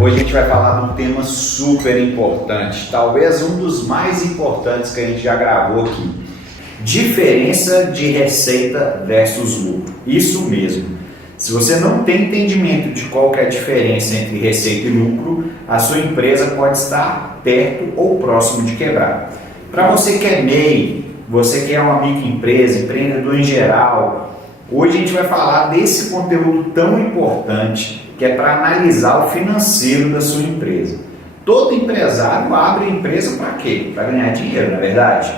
Hoje a gente vai falar de um tema super importante, talvez um dos mais importantes que a gente já gravou aqui. Diferença de receita versus lucro. Isso mesmo. Se você não tem entendimento de qual que é a diferença entre receita e lucro, a sua empresa pode estar perto ou próximo de quebrar. Para você que é MEI, você que é uma microempresa, empreendedor em geral, hoje a gente vai falar desse conteúdo tão importante que é para analisar o financeiro da sua empresa. Todo empresário abre a empresa para quê? Para ganhar dinheiro, não é verdade?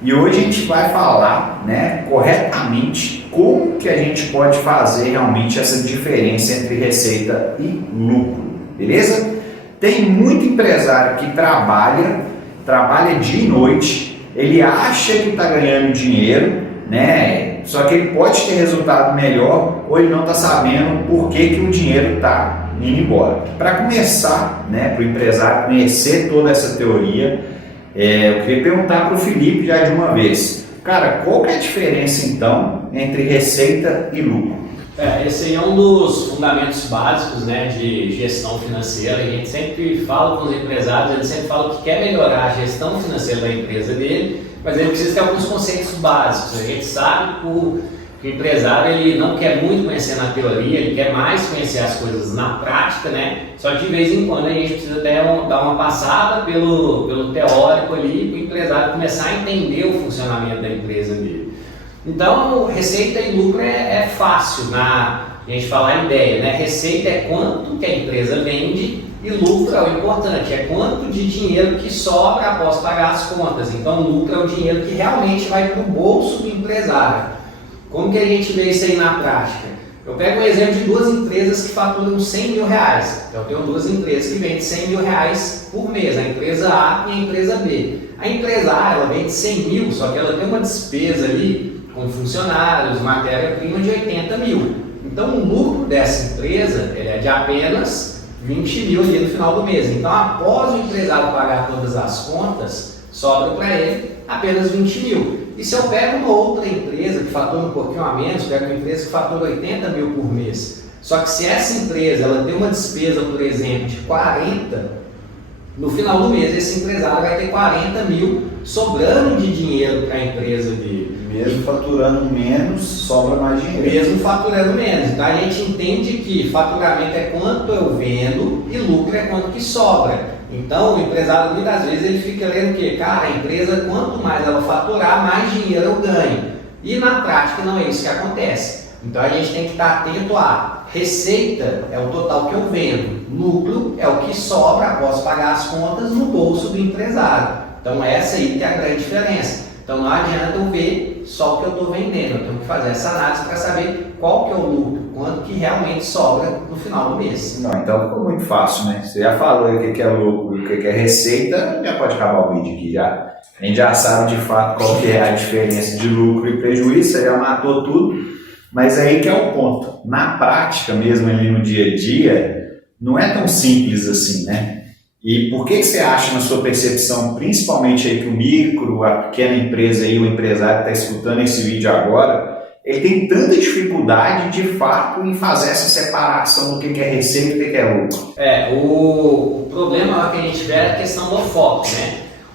E hoje a gente vai falar, corretamente como que a gente pode fazer realmente essa diferença entre receita e lucro, beleza? Tem muito empresário que trabalha dia e noite, ele acha que está ganhando dinheiro, só que ele pode ter resultado melhor ou ele não está sabendo por que o dinheiro está indo embora. Para começar, para o empresário conhecer toda essa teoria, eu queria perguntar para o Felipe já de uma vez. Cara, qual que é a diferença então entre receita e lucro? Esse aí é um dos fundamentos básicos de gestão financeira. A gente sempre fala com os empresários, ele sempre fala que quer melhorar a gestão financeira da empresa dele, mas ele precisa ter alguns conceitos básicos. A gente sabe que o empresário ele não quer muito conhecer na teoria, ele quer mais conhecer as coisas na prática, Só que de vez em quando a gente precisa até dar uma passada pelo teórico ali, para o empresário começar a entender o funcionamento da empresa dele. Então, receita e lucro é fácil a gente falar a ideia, Receita é quanto que a empresa vende e lucro é o importante, é quanto de dinheiro que sobra após pagar as contas. Então, lucro é o dinheiro que realmente vai para o bolso do empresário. Como que a gente vê isso aí na prática? Eu pego um exemplo de duas empresas que faturam 100 mil reais. Então, eu tenho duas empresas que vendem 100 mil reais por mês, a empresa A e a empresa B. A empresa A, ela vende 100 mil, só que ela tem uma despesa ali com funcionários, matéria-prima de 80 mil. Então, o lucro dessa empresa ele é de apenas 20 mil ali no final do mês. Então, após o empresário pagar todas as contas, sobra para ele apenas 20 mil. E se eu pego uma outra empresa que fatura um pouquinho a menos, pego uma empresa que fatura 80 mil por mês, só que se essa empresa ela tem uma despesa, por exemplo, de 40, no final do mês esse empresário vai ter 40 mil sobrando de dinheiro para a empresa dele. Mesmo faturando menos, sobra mais dinheiro. Mesmo faturando menos. Então a gente entende que faturamento é quanto eu vendo e lucro é quanto que sobra. Então o empresário muitas vezes ele fica lendo que, cara, a empresa quanto mais ela faturar, mais dinheiro eu ganho. E na prática não é isso que acontece. Então a gente tem que estar atento a receita é o total que eu vendo, lucro é o que sobra após pagar as contas no bolso do empresário. Então essa aí que é a grande diferença. Então não adianta eu ver só o que eu estou vendendo, eu tenho que fazer essa análise para saber qual que é o lucro, quanto que realmente sobra no final do mês. Não, então ficou muito fácil, Você já falou o que é lucro e o que é receita, já pode acabar o vídeo aqui já. A gente já sabe de fato qual que é a diferença de lucro e prejuízo, você já matou tudo, mas aí que é o ponto. Na prática mesmo ali no dia a dia, não é tão simples assim, E por que você acha, na sua percepção, principalmente aí que o micro, a pequena empresa e o empresário que está escutando esse vídeo agora, ele tem tanta dificuldade de fato em fazer essa separação do que é receita e do que é lucro? O problema que a gente vê é a questão do foco,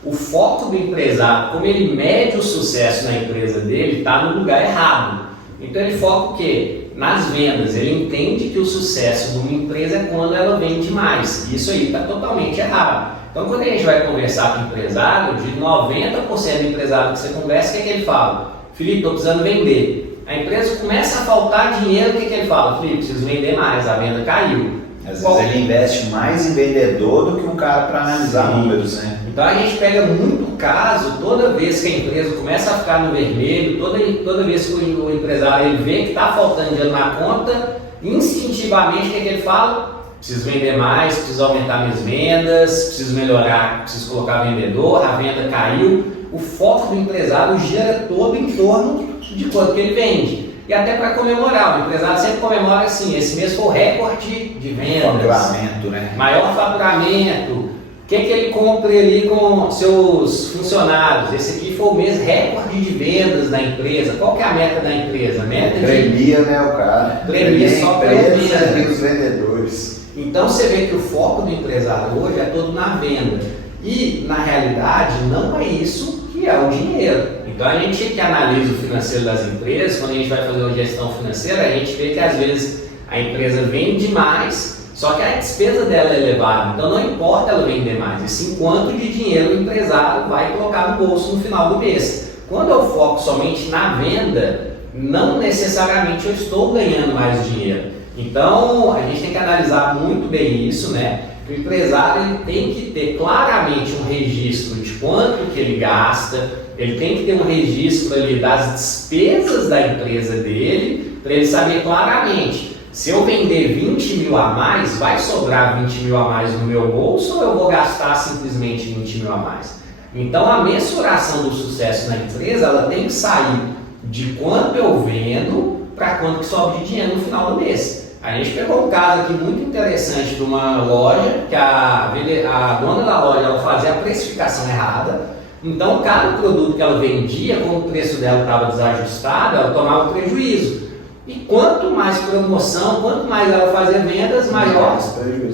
O foco do empresário, como ele mede o sucesso na empresa dele, está no lugar errado. Então ele foca o quê? Nas vendas, ele entende que o sucesso de uma empresa é quando ela vende mais. Isso aí está totalmente errado. Então, quando a gente vai conversar com o empresário, de 90% do empresário que você conversa, o que ele fala? Felipe, estou precisando vender. A empresa começa a faltar dinheiro, o que ele fala? Felipe, preciso vender mais, a venda caiu. Às vezes ele investe mais em vendedor do que um cara para analisar números, Então a gente pega muito caso, toda vez que a empresa começa a ficar no vermelho, toda vez que o empresário ele vê que está faltando dinheiro na conta, instintivamente o que ele fala? Preciso vender mais, preciso aumentar minhas vendas, preciso melhorar, preciso colocar vendedor, a venda caiu. O foco do empresário gira todo em torno de quanto que ele vende. E até para comemorar, o empresário sempre comemora assim, esse mês foi o recorde de vendas. Faturamento, Maior faturamento. O que ele compra ali com seus funcionários? Esse aqui foi o mês recorde de vendas da empresa. Qual que é a meta da empresa? Premia, o cara. Premia só a empresa e os vendedores. Então você vê que o foco do empresário hoje é todo na venda. E, na realidade, não é isso que é o dinheiro. Então a gente que analisa o financeiro das empresas, quando a gente vai fazer uma gestão financeira, a gente vê que às vezes a empresa vende mais, só que a despesa dela é elevada. Então não importa ela vender mais, e sim quanto de dinheiro o empresário vai colocar no bolso no final do mês. Quando eu foco somente na venda, não necessariamente eu estou ganhando mais dinheiro. Então a gente tem que analisar muito bem isso, né? O empresário ele tem que ter claramente um registro de quanto que ele gasta, ele tem que ter um registro ali das despesas da empresa dele, para ele saber claramente, se eu vender 20 mil a mais, vai sobrar 20 mil a mais no meu bolso ou eu vou gastar simplesmente 20 mil a mais? Então a mensuração do sucesso na empresa, ela tem que sair de quanto eu vendo para quanto que sobra de dinheiro no final do mês. A gente pegou um caso aqui muito interessante de uma loja, que a dona da loja ela fazia a precificação errada, então cada produto que ela vendia, como o preço dela estava desajustado, ela tomava prejuízo. E quanto mais promoção, quanto mais ela fazia vendas, maior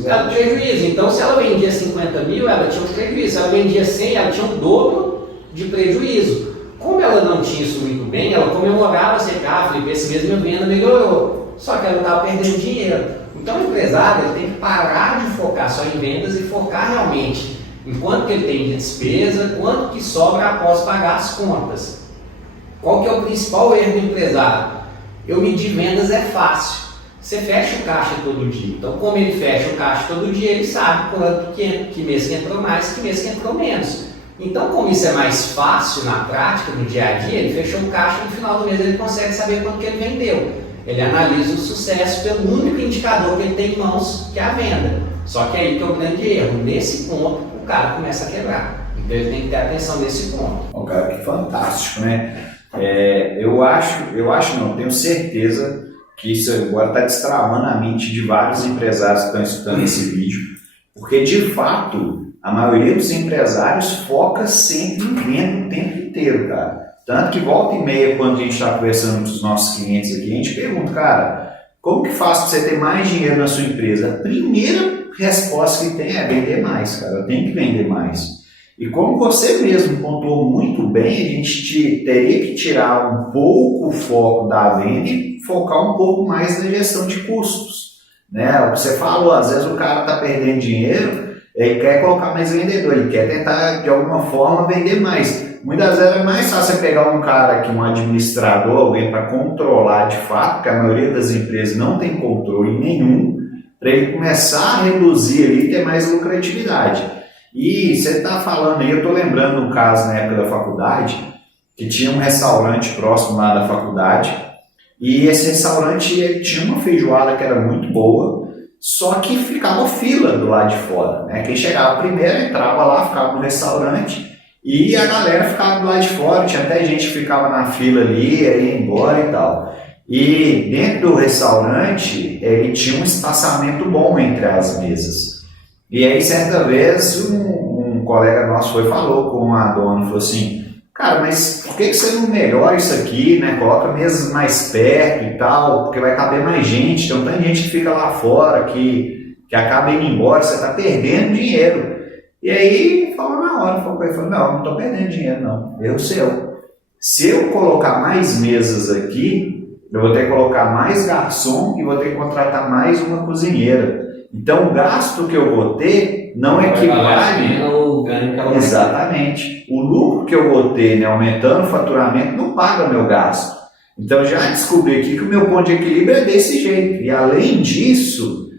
era o prejuízo. Então se ela vendia 50 mil, ela tinha um prejuízo, se ela vendia 100, ela tinha um dobro de prejuízo. Como ela não tinha isso muito bem, ela comemorava, Felipe, esse mês minha venda melhorou. Só que ela estava perdendo dinheiro. Então o empresário ele tem que parar de focar só em vendas e focar realmente em quanto que ele tem de despesa, quanto que sobra após pagar as contas. Qual que é o principal erro do empresário? Eu medir vendas é fácil. Você fecha o caixa todo dia. Então como ele fecha o caixa todo dia, ele sabe quanto que mês que entrou mais, que mês que entrou menos. Então como isso é mais fácil na prática, no dia a dia, ele fechou o caixa e no final do mês ele consegue saber quanto que ele vendeu. Ele analisa o sucesso pelo único indicador que ele tem em mãos, que é a venda. Só que aí que é o grande erro. Nesse ponto, o cara começa a quebrar. Então ele tem que ter atenção nesse ponto. O cara, que fantástico, né? Tenho certeza que isso agora está destravando a mente de vários empresários que estão escutando esse vídeo. Porque, de fato, a maioria dos empresários foca sempre em venda o tempo inteiro, cara. Tanto que volta e meia, quando a gente está conversando com os nossos clientes aqui, a gente pergunta, cara, como que faz para você ter mais dinheiro na sua empresa? A primeira resposta que tem é vender mais, cara. Eu tenho que vender mais. E como você mesmo pontuou muito bem, a gente teria que tirar um pouco o foco da venda e focar um pouco mais na gestão de custos. Né? Você falou, às vezes o cara está perdendo dinheiro, ele quer colocar mais vendedor, ele quer tentar de alguma forma vender mais. Muitas vezes é mais fácil você pegar um cara aqui, um administrador, alguém para controlar de fato, porque a maioria das empresas não tem controle nenhum, para ele começar a reduzir ali e ter mais lucratividade. E você está falando aí, eu estou lembrando um caso na época da faculdade, que tinha um restaurante próximo lá da faculdade, e esse restaurante ele tinha uma feijoada que era muito boa, só que ficava fila do lado de fora. Né? Quem chegava primeiro entrava lá, ficava no restaurante, e a galera ficava do lado de fora, tinha até gente que ficava na fila ali, ia embora e tal. E dentro do restaurante, ele tinha um espaçamento bom entre as mesas. E aí, certa vez, um colega nosso foi e falou com a dona, falou assim, cara, mas por que você não melhora isso aqui, né? Coloca mesas mais perto e tal, porque vai caber mais gente, tem tanta gente que fica lá fora, que acaba indo embora, você está perdendo dinheiro. E aí, falou na hora, falou, não estou perdendo dinheiro não, erro seu. Se eu colocar mais mesas aqui, eu vou ter que colocar mais garçom e vou ter que contratar mais uma cozinheira. Então o gasto que eu vou ter não equivale ao ganho que ela vai ter. Exatamente. O lucro que eu vou ter, né, aumentando o faturamento, não paga meu gasto. Então já descobri aqui que o meu ponto de equilíbrio é desse jeito. E além disso,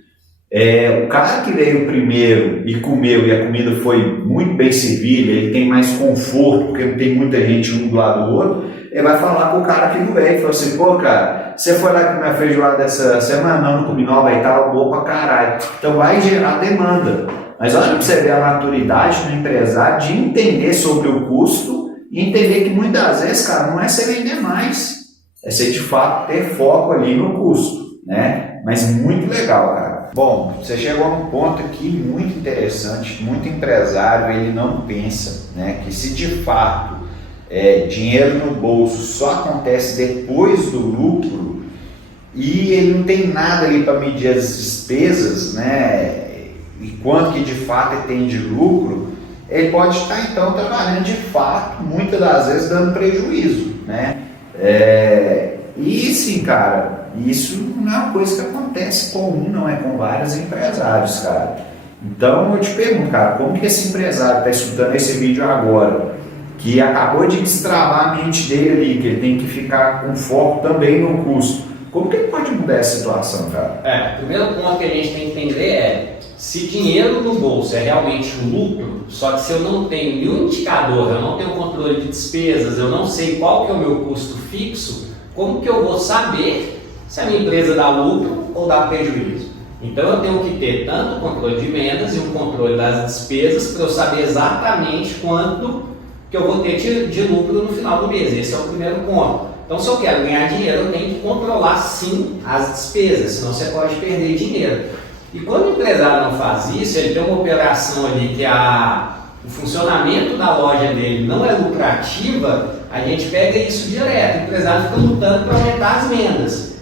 o cara que veio primeiro e comeu e a comida foi muito bem servida, ele tem mais conforto porque não tem muita gente um do lado do outro, ele vai falar com o cara que não veio, falou assim, pô cara, você foi lá comer a feijoada dessa semana, não comi nova e tal, boa pra caralho. Então vai gerar demanda. Mas olha pra você ver a maturidade do empresário de entender sobre o custo e entender que muitas vezes, cara, não é você vender mais, é você de fato ter foco ali no custo, né? Mas muito legal, cara. Bom, você chegou num ponto aqui muito interessante, muito empresário, ele não pensa, né, que se de fato dinheiro no bolso só acontece depois do lucro, e ele não tem nada ali para medir as despesas, né? E quanto que de fato ele tem de lucro, ele pode estar então trabalhando de fato, muitas das vezes dando prejuízo, né? E sim, cara, isso não é uma coisa que acontece comum, não é com vários empresários, cara. Então eu te pergunto, cara, como que esse empresário está escutando esse vídeo agora, que acabou de destravar a mente dele ali, que ele tem que ficar com foco também no custo, como que ele pode mudar essa situação, cara? O primeiro ponto que a gente tem que entender é, se dinheiro no bolso é realmente um lucro, só que se eu não tenho nenhum indicador, eu não tenho controle de despesas, eu não sei qual que é o meu custo fixo, como que eu vou saber se a minha empresa dá lucro ou dá prejuízo? Então eu tenho que ter tanto o controle de vendas e o controle das despesas para eu saber exatamente quanto que eu vou ter de lucro no final do mês. Esse é o primeiro ponto. Então se eu quero ganhar dinheiro, eu tenho que controlar sim as despesas, senão você pode perder dinheiro. E quando o empresário não faz isso, ele tem uma operação ali que o funcionamento da loja dele não é lucrativa, a gente pega isso direto, o empresário fica lutando para aumentar as vendas.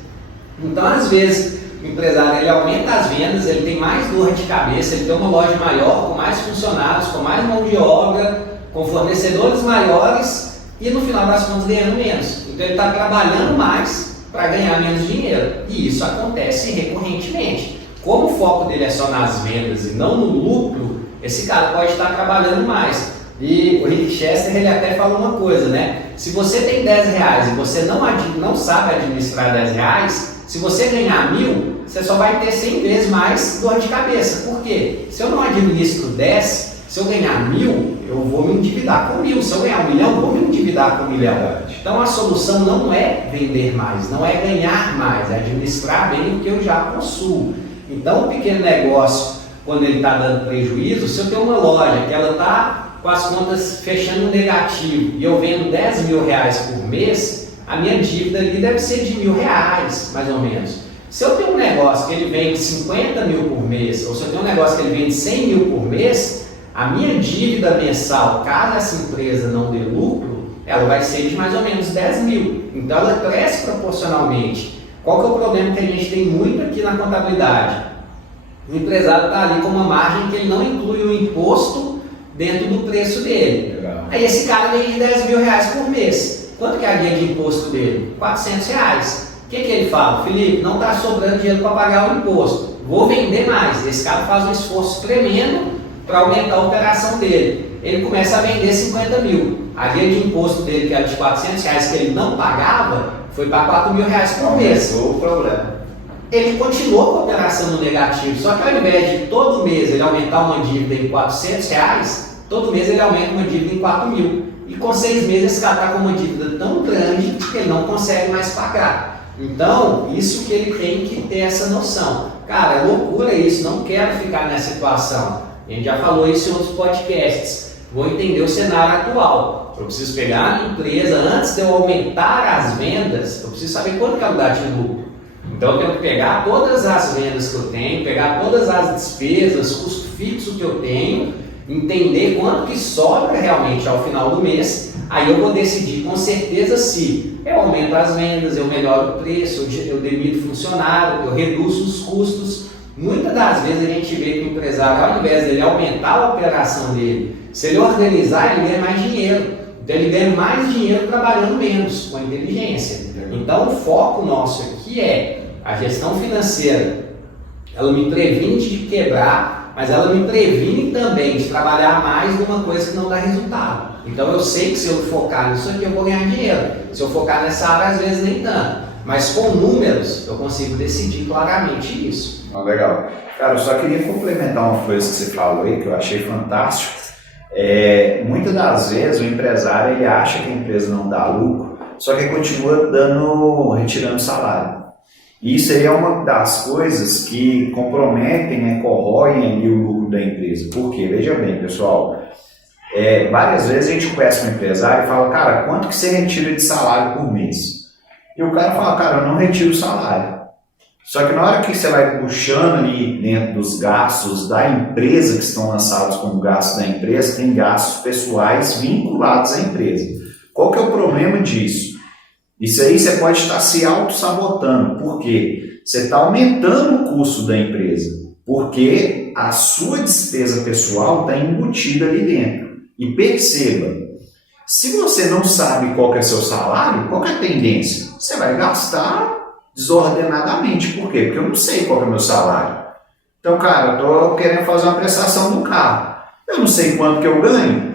Então, às vezes, o empresário ele aumenta as vendas, ele tem mais dor de cabeça, ele tem uma loja maior, com mais funcionários, com mais mão de obra, com fornecedores maiores e, no final das contas, ganhando menos. Então, ele está trabalhando mais para ganhar menos dinheiro. E isso acontece recorrentemente. Como o foco dele é só nas vendas e não no lucro, esse cara pode estar trabalhando mais. E o Rick Chester ele até falou uma coisa, né? Se você tem R$10 e você não sabe administrar R$10, se você ganhar 1.000, você só vai ter 100 vezes mais dor de cabeça. Por quê? Se eu não administro 10, se eu ganhar 1.000, eu vou me endividar com 1.000. Se eu ganhar 1 milhão, eu vou me endividar com 1 milhão. Então a solução não é vender mais, não é ganhar mais, é administrar bem o que eu já possuo. Então o pequeno negócio, quando ele está dando prejuízo, se eu tenho uma loja que ela está com as contas fechando negativo e eu vendo R$10.000 por mês, a minha dívida ali deve ser de R$1.000, mais ou menos. Se eu tenho um negócio que ele vende 50 mil por mês, ou se eu tenho um negócio que ele vende 100 mil por mês, a minha dívida mensal, caso essa empresa não dê lucro, ela vai ser de mais ou menos 10 mil. Então ela cresce proporcionalmente. Qual que é o problema que a gente tem muito aqui na contabilidade? O empresário está ali com uma margem que ele não inclui o imposto dentro do preço dele. Legal. Aí esse cara vende R$10.000 por mês. Quanto que é a guia de imposto dele? R$400. O que ele fala? Felipe, não está sobrando dinheiro para pagar o imposto. Vou vender mais. Esse cara faz um esforço tremendo para aumentar a operação dele. Ele começa a vender 50 mil. A guia de imposto dele, que era de R$400 que ele não pagava, foi para R$4.000 por mês. O problema. Ele continuou com a operação no negativo, só que ao invés de todo mês ele aumentar uma dívida em R$400, todo mês ele aumenta uma dívida em 4 mil. E com 6 meses esse cara está com uma dívida tão grande que ele não consegue mais pagar. Então, isso que ele tem que ter essa noção. Cara, é loucura isso, não quero ficar nessa situação. A gente já falou isso em outros podcasts. Vou entender o cenário atual. Eu preciso pegar a minha empresa, antes de eu aumentar as vendas, eu preciso saber quanto que ela dá de lucro. Então eu tenho que pegar todas as vendas que eu tenho, pegar todas as despesas, custo fixo que eu tenho, entender quanto que sobra realmente ao final do mês, aí eu vou decidir com certeza se eu aumento as vendas, eu melhoro o preço, eu demito funcionário, eu reduzo os custos. Muitas das vezes a gente vê que o empresário, ao invés dele aumentar a operação dele, se ele organizar, ele ganha mais dinheiro. Então ele ganha mais dinheiro trabalhando menos, com inteligência. Então o foco nosso aqui é a gestão financeira. Ela me previne de quebrar, mas ela me previne também de trabalhar mais numa coisa que não dá resultado. Então eu sei que se eu focar nisso aqui eu vou ganhar dinheiro. Se eu focar nessa área, às vezes nem tanto. Mas com números eu consigo decidir claramente isso. Legal. Cara, eu só queria complementar uma coisa que você falou aí, que eu achei fantástico. Muitas das vezes o empresário ele acha que a empresa não dá lucro, só que continua retirando salário. E isso aí é uma das coisas que comprometem, né, corroem ali o lucro da empresa. Por quê? Veja bem, pessoal, várias vezes a gente conhece um empresário e fala, cara, quanto que você retira de salário por mês? E o cara fala, cara, eu não retiro o salário. Só que na hora que você vai puxando ali dentro dos gastos da empresa, que estão lançados como gastos da empresa, tem gastos pessoais vinculados à empresa. Qual que é o problema disso? Isso aí você pode estar se auto-sabotando. Por quê? Você está aumentando o custo da empresa, porque a sua despesa pessoal está embutida ali dentro. E perceba, se você não sabe qual que é seu salário, qual que é a tendência? Você vai gastar desordenadamente. Por quê? Porque eu não sei qual que é meu salário. Então, cara, eu estou querendo fazer uma prestação do carro. Eu não sei quanto que eu ganho.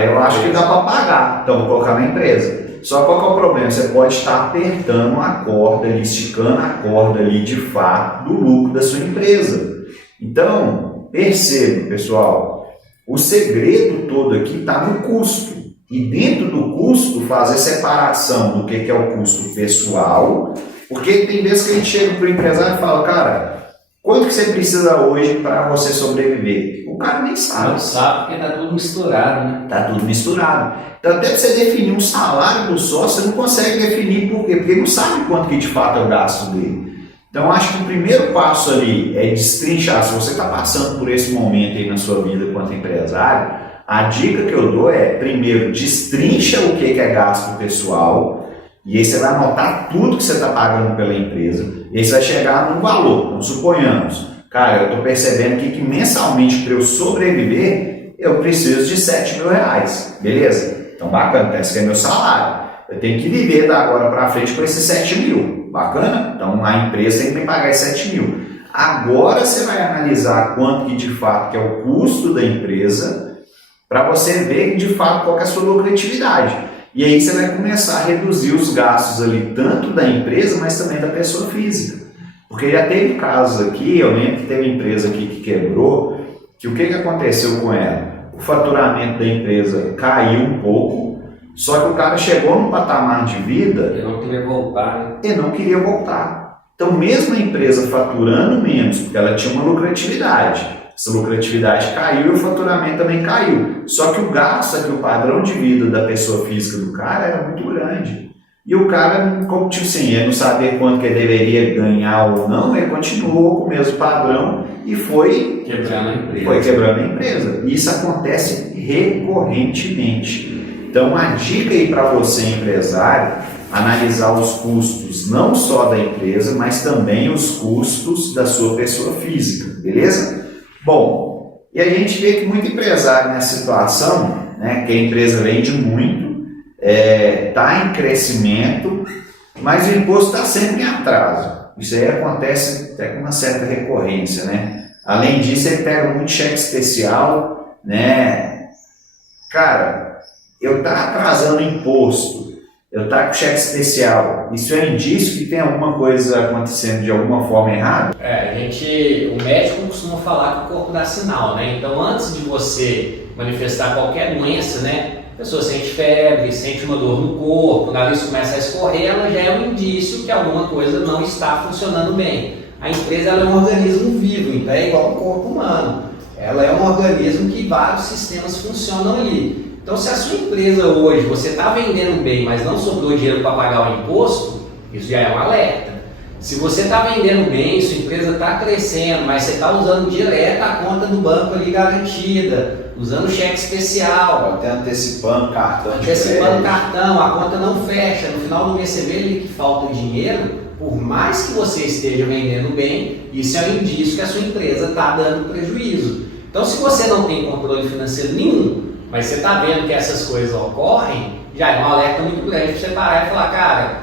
Eu acho que dá para pagar. Então, vou colocar na empresa. Só qual que é o problema? Você pode estar apertando a corda ali, esticando a corda ali, de fato, do lucro da sua empresa. Então, perceba, pessoal, o segredo todo aqui está no custo. E dentro do custo, fazer separação do que é o custo pessoal, porque tem vezes que a gente chega para o empresário e fala, cara, quanto que você precisa hoje para você sobreviver? O cara nem sabe. Não sabe porque está tudo misturado, né? Está tudo misturado. Então, até você definir um salário do sócio, você não consegue definir por quê? Porque ele não sabe quanto que de fato é o gasto dele. Então, acho que o primeiro passo ali é destrinchar. Se você está passando por esse momento aí na sua vida enquanto empresário, a dica que eu dou é, primeiro, destrincha o que é gasto pessoal, e aí você vai anotar tudo que você está pagando pela empresa, e aí você vai chegar num valor. Então, suponhamos, cara, eu estou percebendo aqui que mensalmente, para eu sobreviver, eu preciso de R$7.000, beleza? Então, bacana, esse é meu salário. Eu tenho que viver da agora para frente com esses 7.000, bacana? Então, a empresa tem que me pagar esses 7.000. Agora você vai analisar quanto que de fato que é o custo da empresa, para você ver de fato qual que é a sua lucratividade. E aí você vai começar a reduzir os gastos ali, tanto da empresa, mas também da pessoa física. Porque já teve casos aqui, eu lembro que teve empresa aqui que quebrou, que o que aconteceu com ela? O faturamento da empresa caiu um pouco, só que o cara chegou num patamar de vida... Ele não queria voltar, né? Ele não queria voltar. Então, mesmo a empresa faturando menos, porque ela tinha uma lucratividade, essa lucratividade caiu e o faturamento também caiu. Só que o gasto aqui, o padrão de vida da pessoa física do cara era muito grande. E o cara, como tipo assim, ele não sabia quanto que ele deveria ganhar ou não, ele continuou com o mesmo padrão e foi quebrando a empresa. Foi quebrando a empresa. Isso acontece recorrentemente. Então, a dica aí para você, empresário, analisar os custos não só da empresa, mas também os custos da sua pessoa física, beleza? Bom, e a gente vê que muito empresário nessa situação, né, que a empresa vende muito, está em crescimento, mas o imposto está sempre em atraso. Isso aí acontece até com uma certa recorrência, né? Além disso, ele pega muito cheque especial, né? Cara, eu tá atrasando imposto, eu tá com cheque especial, isso é indício que tem alguma coisa acontecendo de alguma forma errada? O médico costuma falar que o corpo dá sinal, né? Então, antes de você manifestar qualquer doença, né? A pessoa sente febre, sente uma dor no corpo, o nariz começa a escorrer, ela já é um indício que alguma coisa não está funcionando bem. A empresa ela é um organismo vivo, então é igual ao corpo humano. Ela é um organismo que vários sistemas funcionam ali. Então, se a sua empresa hoje, você está vendendo bem, mas não sobrou dinheiro para pagar o imposto, isso já é um alerta. Se você está vendendo bem, sua empresa está crescendo, mas você está usando direto a conta do banco ali garantida, usando cheque especial, até antecipando cartão, a conta não fecha, no final do mês você vê ali que falta dinheiro, por mais que você esteja vendendo bem, isso é um indício que a sua empresa está dando prejuízo. Então, se você não tem controle financeiro nenhum, mas você está vendo que essas coisas ocorrem, já é um alerta muito grande para você parar e falar, cara,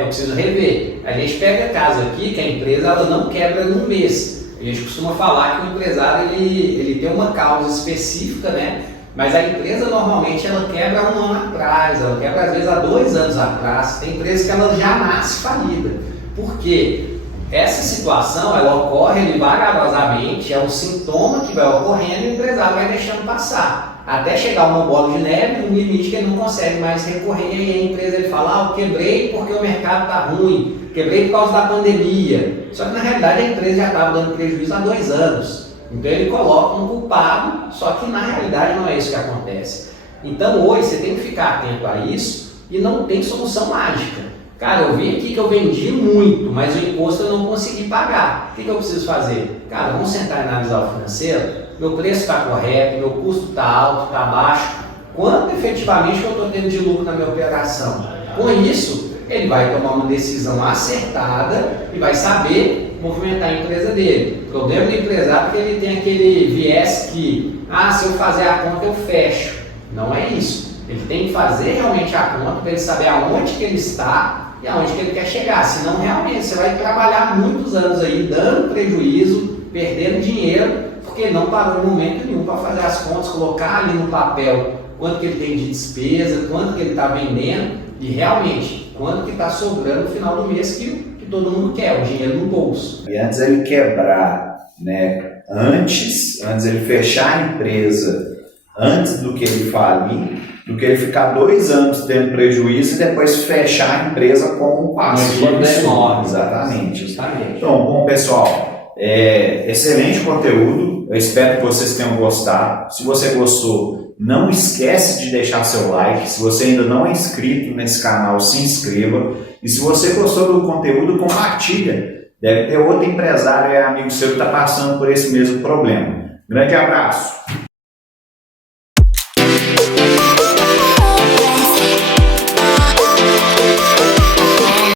eu preciso rever. A gente pega caso aqui que a empresa ela não quebra num mês. A gente costuma falar que o empresário ele tem uma causa específica, né? Mas a empresa normalmente ela quebra um ano atrás, ela quebra às vezes há 2 anos atrás. Tem empresa que ela já nasce falida. Por quê? Essa situação ela ocorre vagarosamente, é um sintoma que vai ocorrendo e o empresário vai deixando passar. Até chegar uma bola de neve, um limite que ele não consegue mais recorrer, e a empresa ele fala, eu quebrei porque o mercado está ruim, quebrei por causa da pandemia. Só que na realidade a empresa já estava dando prejuízo há 2 anos. Então ele coloca um culpado, só que na realidade não é isso que acontece. Então hoje você tem que ficar atento a isso e não tem solução mágica. Cara, eu vi aqui que eu vendi muito, mas o imposto eu não consegui pagar. O que eu preciso fazer? Cara, vamos sentar e analisar o financeiro. Meu preço está correto, meu custo está alto, está baixo. quanto efetivamente eu estou tendo de lucro na minha operação. Com isso, ele vai tomar uma decisão acertada e vai saber movimentar a empresa dele. O problema do empresário é que ele tem aquele viés que, se eu fazer a conta eu fecho. Não é isso. Ele tem que fazer realmente a conta para ele saber aonde que ele está e aonde que ele quer chegar. Senão, realmente, você vai trabalhar muitos anos aí dando prejuízo, perdendo dinheiro, porque não parou em momento nenhum para fazer as contas, colocar ali no papel quanto que ele tem de despesa, quanto que ele está vendendo e realmente quanto que está sobrando no final do mês que todo mundo quer, o dinheiro no bolso. E antes ele quebrar, né? Antes ele fechar a empresa, antes do que ele falir, do que ele ficar 2 anos tendo prejuízo e depois fechar a empresa com um passivo enorme. Exatamente. Então, bom pessoal, excelente conteúdo, eu espero que vocês tenham gostado. Se você gostou, não esquece de deixar seu like. Se você ainda não é inscrito nesse canal, se inscreva. E se você gostou do conteúdo, compartilha. Deve ter outro empresário e amigo seu que está passando por esse mesmo problema. Grande abraço!